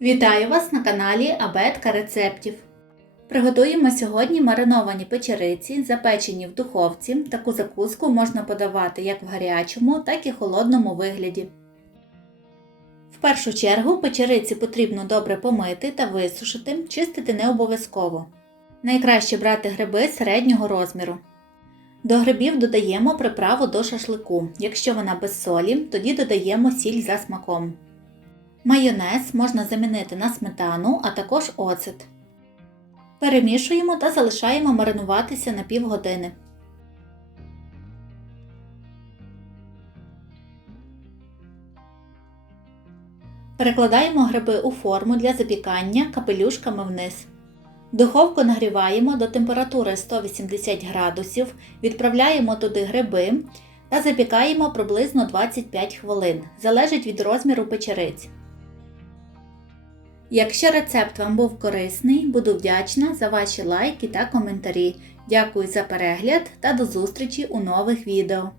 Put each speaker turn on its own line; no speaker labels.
Вітаю вас на каналі Абетка рецептів. Приготуємо сьогодні мариновані печериці, запечені в духовці. Таку закуску можна подавати як в гарячому, так і холодному вигляді. В першу чергу печериці потрібно добре помити та висушити, чистити не обов'язково. Найкраще брати гриби середнього розміру. До грибів додаємо приправу до шашлику. Якщо вона без солі, тоді додаємо сіль за смаком. Майонез можна замінити на сметану, а також оцет. Перемішуємо та залишаємо маринуватися на півгодини. Перекладаємо гриби у форму для запікання капелюшками вниз. Духовку нагріваємо до температури 180 градусів, відправляємо туди гриби та запікаємо приблизно 25 хвилин. Залежить від розміру печериць. Якщо рецепт вам був корисний, буду вдячна за ваші лайки та коментарі. Дякую за перегляд та до зустрічі у нових відео.